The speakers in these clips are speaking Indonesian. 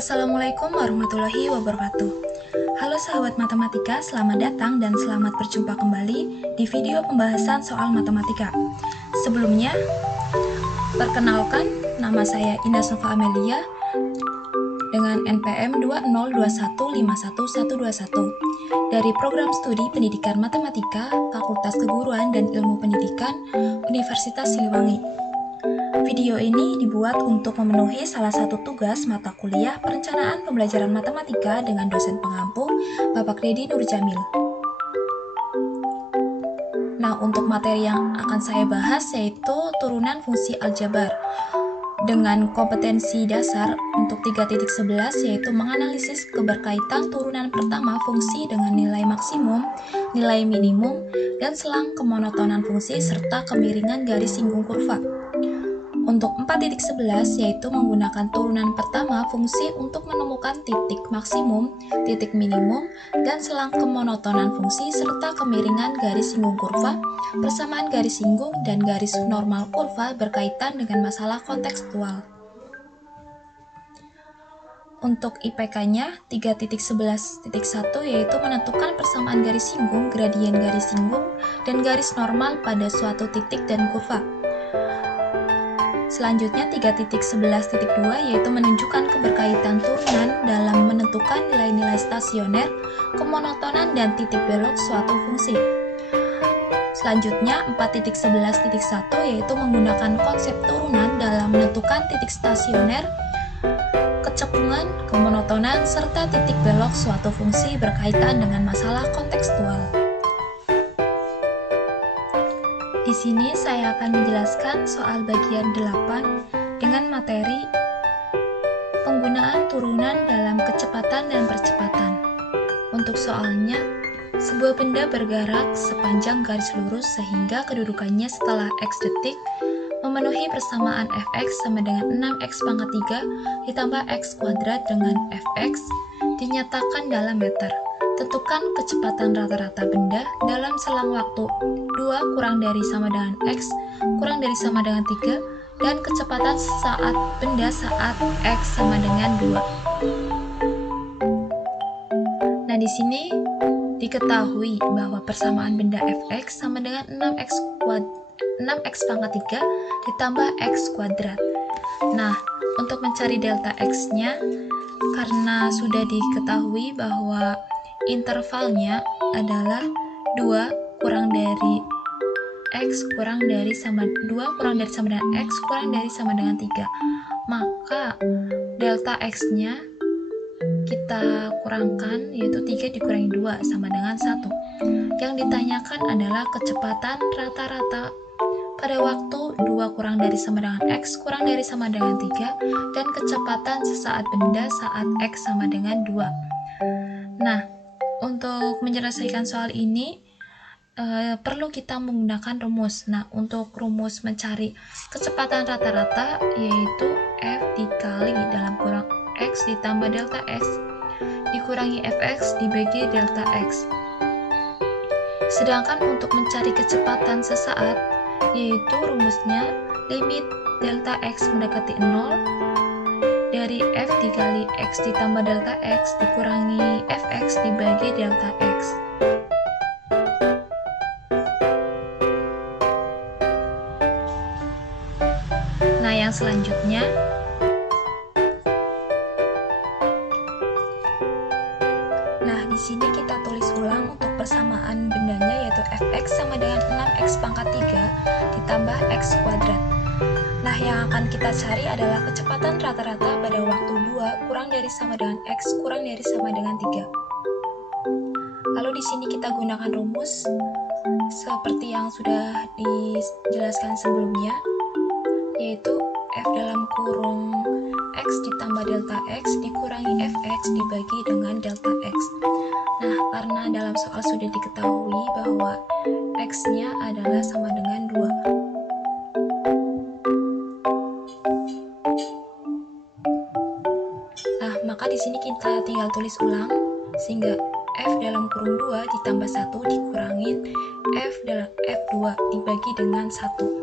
Assalamualaikum warahmatullahi wabarakatuh. Halo sahabat matematika, selamat datang dan selamat berjumpa kembali di video pembahasan soal matematika. Sebelumnya, perkenalkan, nama saya Indah Nova Amelia dengan NPM 202151121 dari Program Studi Pendidikan Matematika, Fakultas Keguruan dan Ilmu Pendidikan, Universitas Siliwangi. Video ini dibuat untuk memenuhi salah satu tugas mata kuliah Perencanaan Pembelajaran Matematika dengan dosen pengampu, Bapak Dedi Nurjamil. Nah, untuk materi yang akan saya bahas yaitu turunan fungsi aljabar dengan kompetensi dasar untuk 3.11 yaitu menganalisis keberkaitan turunan pertama fungsi dengan nilai maksimum, nilai minimum, dan selang kemonotonan fungsi serta kemiringan garis singgung kurva. Untuk 4.11 yaitu menggunakan turunan pertama fungsi untuk menemukan titik maksimum, titik minimum, dan selang kemonotonan fungsi serta kemiringan garis singgung kurva, persamaan garis singgung, dan garis normal kurva berkaitan dengan masalah kontekstual. Untuk IPK-nya 3.11.1 yaitu menentukan persamaan garis singgung, gradien garis singgung, dan garis normal pada suatu titik dan kurva. Selanjutnya 3.11.2 yaitu menunjukkan keberkaitan turunan dalam menentukan nilai-nilai stasioner, kemonotonan, dan titik belok suatu fungsi. Selanjutnya 4.11.1 yaitu menggunakan konsep turunan dalam menentukan titik stasioner, kecepungan, kemonotonan, serta titik belok suatu fungsi berkaitan dengan masalah kontekstual. Di sini saya akan menjelaskan soal bagian 8 dengan materi penggunaan turunan dalam kecepatan dan percepatan. Untuk soalnya, sebuah benda bergerak sepanjang garis lurus sehingga kedudukannya setelah X detik memenuhi persamaan Fx sama dengan 6x pangkat 3 ditambah x kuadrat dengan Fx dinyatakan dalam meter. Tentukan kecepatan rata-rata benda dalam selang waktu 2 kurang dari sama dengan X kurang dari sama dengan 3 dan kecepatan saat benda saat X sama dengan 2. Nah, di sini diketahui bahwa persamaan benda Fx sama dengan 6x pangkat 3 ditambah X kuadrat. Nah, untuk mencari delta X-nya, karena sudah diketahui bahwa intervalnya adalah 2 kurang dari X kurang dari sama 2 kurang dari sama dengan X kurang dari sama dengan 3. Maka delta X-nya kita kurangkan yaitu 3 dikurangi 2 sama dengan 1. Yang ditanyakan adalah kecepatan rata-rata pada waktu 2 kurang dari sama dengan X kurang dari sama dengan 3 dan kecepatan sesaat benda saat X sama dengan 2. Nah, untuk menyelesaikan soal ini perlu kita menggunakan rumus. Nah, untuk rumus mencari kecepatan rata-rata yaitu F dikali dalam kurang X ditambah delta X dikurangi Fx dibagi delta X. Sedangkan untuk mencari kecepatan sesaat yaitu rumusnya limit delta X mendekati 0 dari F dikali X ditambah delta X dikurangi Fx dibagi delta X. Nah, yang selanjutnya di sini kita tulis ulang untuk persamaan bendanya yaitu Fx sama dengan 6x pangkat 3 ditambah X kuadrat. Nah, yang akan kita cari adalah kecepatan rata-rata pada waktu 2 kurang dari sama dengan X kurang dari sama dengan 3. Lalu di sini kita gunakan rumus seperti yang sudah dijelaskan sebelumnya, yaitu F dalam kurung X ditambah delta X dikurangi Fx dibagi dengan delta X. Nah, karena dalam soal sudah diketahui bahwa X-nya adalah sama dengan 2. Nah, maka di sini kita tinggal tulis ulang sehingga F dalam kurung 2 ditambah 1 dikurangi F dalam F2 dibagi dengan 1.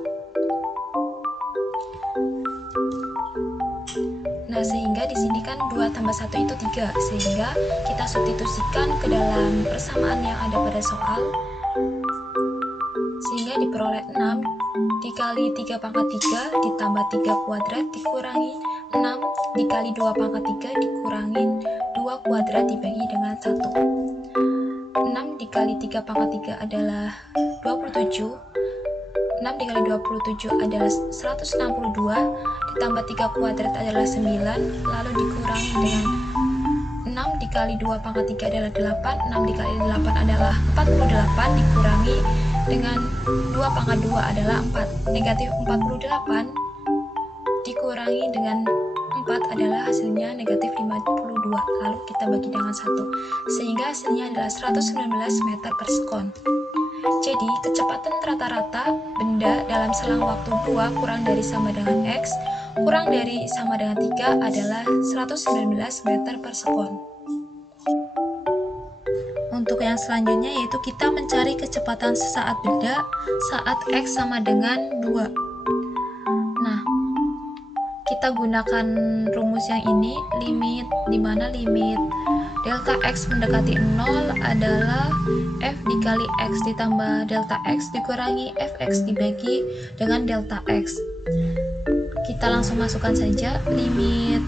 Nah, sehingga di sini kan 2 tambah 1 itu 3, sehingga kita substitusikan ke dalam persamaan yang ada pada soal, sehingga diperoleh 6 dikali 3 pangkat 3 ditambah 3 kuadrat dikurangi 6 dikali 2 pangkat 3 dikurangin 2 kuadrat dibagi dengan 1. 6 dikali 3 pangkat 3 adalah 27. 6 dikali 27 adalah 162, ditambah 3 kuadrat adalah 9, lalu dikurangi dengan 6 dikali 2 pangkat 3 adalah 8, 6 dikali 8 adalah 48, dikurangi dengan 2 pangkat 2 adalah 4, negatif 48 dikurangi dengan 4 adalah hasilnya negatif 52, lalu kita bagi dengan 1, sehingga hasilnya adalah 119 meter per sekon. Jadi, kecepatan rata-rata benda dalam selang waktu 2 kurang dari sama dengan X kurang dari sama dengan 3 adalah 119 meter per sekon. Untuk yang selanjutnya yaitu kita mencari kecepatan sesaat benda saat X sama dengan 2. Nah, kita gunakan rumus yang ini, limit dimana limit delta X mendekati 0 adalah F dikali X ditambah delta X dikurangi Fx dibagi dengan delta X. Kita langsung masukkan saja limit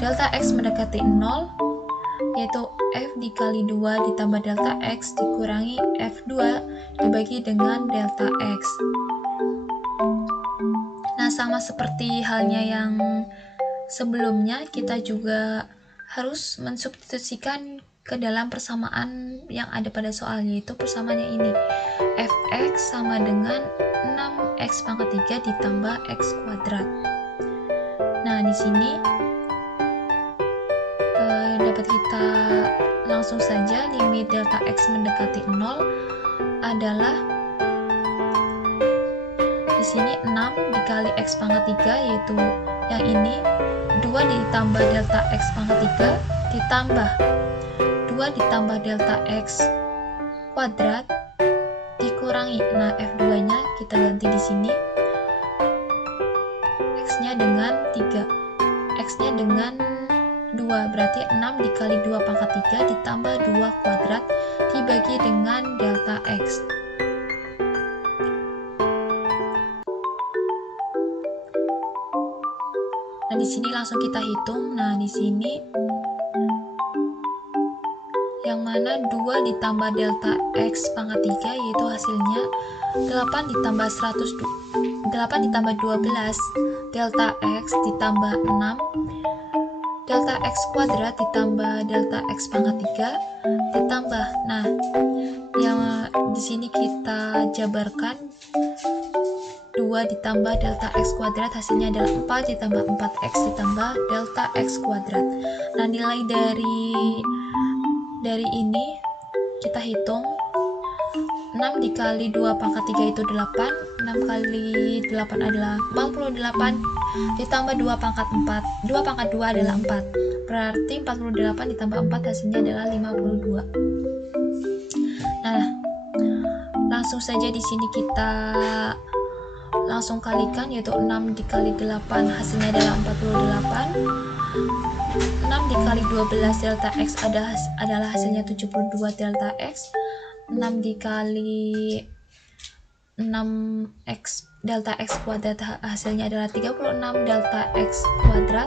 delta X mendekati 0 yaitu F dikali 2 ditambah delta X dikurangi F2 dibagi dengan delta X. Nah, sama seperti halnya yang sebelumnya, kita juga harus mensubstitusikan ke dalam persamaan yang ada pada soal, yaitu persamaannya ini Fx sama dengan 6x pangkat 3 ditambah x kuadrat. Nah, di sini dapat kita langsung saja limit delta x mendekati 0 adalah di sini 6 dikali x pangkat 3 yaitu yang ini 2 ditambah delta x pangkat 3 ditambah 2 ditambah delta x kuadrat dikurangi, nah F2 nya kita ganti di sini x nya dengan 3, x nya dengan 2, berarti 6 dikali 2 pangkat 3 ditambah 2 kuadrat dibagi dengan delta x. Nah, di sini langsung kita hitung. Nah, di sini yang mana 2 ditambah delta x pangkat 3 yaitu hasilnya 8 ditambah 8 ditambah 12 delta x ditambah 6 delta x kuadrat ditambah delta x pangkat 3 ditambah, nah yang di sini kita jabarkan 2 ditambah delta x kuadrat hasilnya adalah 4 ditambah 4x ditambah delta x kuadrat. Nah, nilai dari ini kita hitung 6 dikali 2 pangkat 3 itu 8, 6 kali 8 adalah 48 ditambah 2 pangkat 4, 2 pangkat 2 adalah 4, berarti 48 ditambah 4 hasilnya adalah 52. Nah, langsung saja di sini kita langsung kalikan, yaitu 6 dikali 8 hasilnya adalah 48, 6 dikali 12 delta x adalah hasilnya 72 delta x, 6 dikali 6x delta x kuadrat hasilnya adalah 36 delta x kuadrat.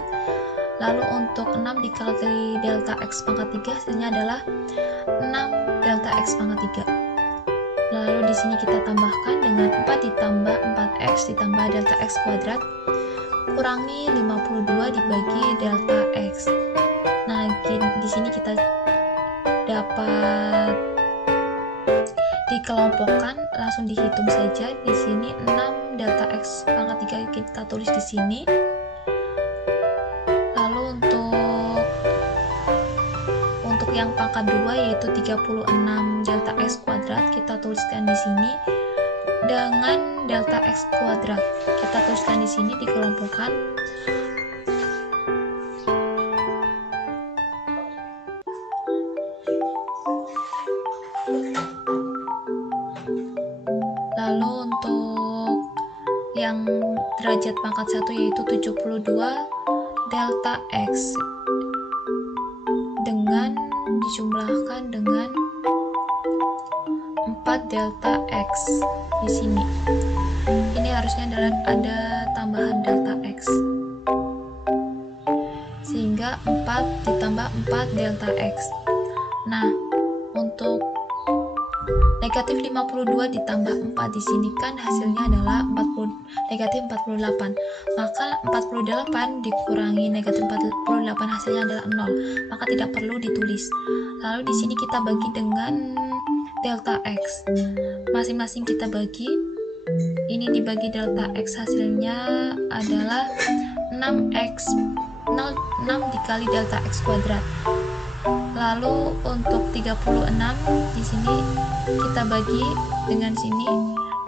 Lalu untuk 6 dikali delta x pangkat 3 hasilnya adalah 6 delta x pangkat 3. Lalu di sini kita tambahkan dengan 4 ditambah 4x ditambah delta x kuadrat kurangi 52 dibagi delta x. Nah, di sini kita dapat dikelompokkan, langsung dihitung saja. Di sini 6 delta x pangkat 3 kita tulis di sini. Lalu untuk yang pangkat 2 yaitu 36 delta x kuadrat kita tuliskan di sini dengan delta x kuadrat. Kita tuliskan di sini dikelompokkan. Lalu untuk yang derajat pangkat 1 yaitu 72 delta X dengan dijumlahkan dengan 4 delta X di sini. Ini harusnya ada tambahan delta X. Sehingga 4 ditambah 4 delta X. Nah, untuk negatif 52 ditambah 4 di sini kan hasilnya adalah negatif 48. Maka 48 dikurangi negatif 48 hasilnya adalah 0. Maka tidak perlu ditulis. Lalu di sini kita bagi dengan delta X. Masing-masing kita bagi. Ini dibagi delta X hasilnya adalah 6x 6 dikali delta X kuadrat. Lalu untuk 36 di sini kita bagi dengan sini,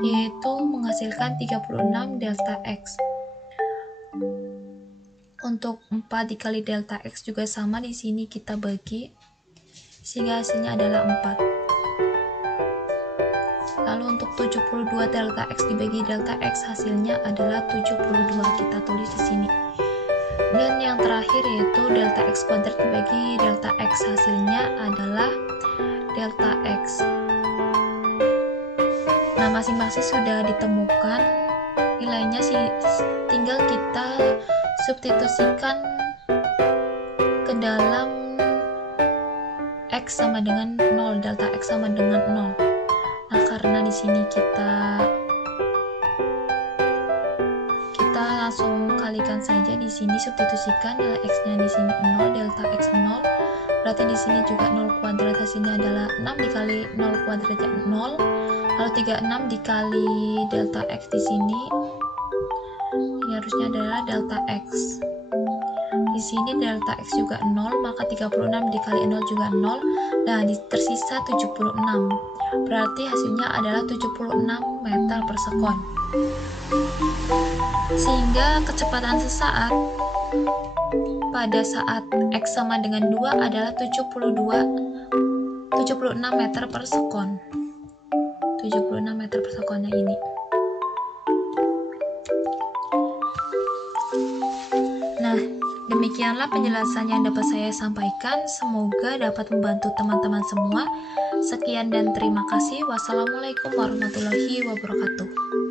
yaitu menghasilkan 36 delta X. Untuk 4 dikali delta X juga sama, di sini kita bagi sehingga hasilnya adalah 4. Lalu untuk 72 delta X dibagi delta X hasilnya adalah 72, kita tulis di sini. Dan yang terakhir yaitu delta X kuadrat dibagi delta X hasilnya adalah delta X. Nah, masing-masing sudah ditemukan nilainya, tinggal kita substitusikan ke dalam X sama dengan 0, delta X sama dengan 0. Nah, karena di sini kita langsung kalikan saja, di sini substitusikan nilai X-nya di sini 0, delta X 0. Berarti di sini juga 0 kuadrat hasilnya adalah 6 dikali 0 kuadratnya 0. Lalu 36 dikali delta X di sini. Ini harusnya adalah delta X. Di sini delta X juga 0, maka 36 dikali 0 juga 0. Nah, tersisa 76. Berarti hasilnya adalah 76 meter per sekon. Sehingga kecepatan sesaat pada saat X sama dengan 2 adalah 76 meter per sekon. 76 meter per sekonnya ini. Nah, demikianlah penjelasan yang dapat saya sampaikan. Semoga dapat membantu teman-teman semua. Sekian dan terima kasih. Wassalamualaikum warahmatullahi wabarakatuh.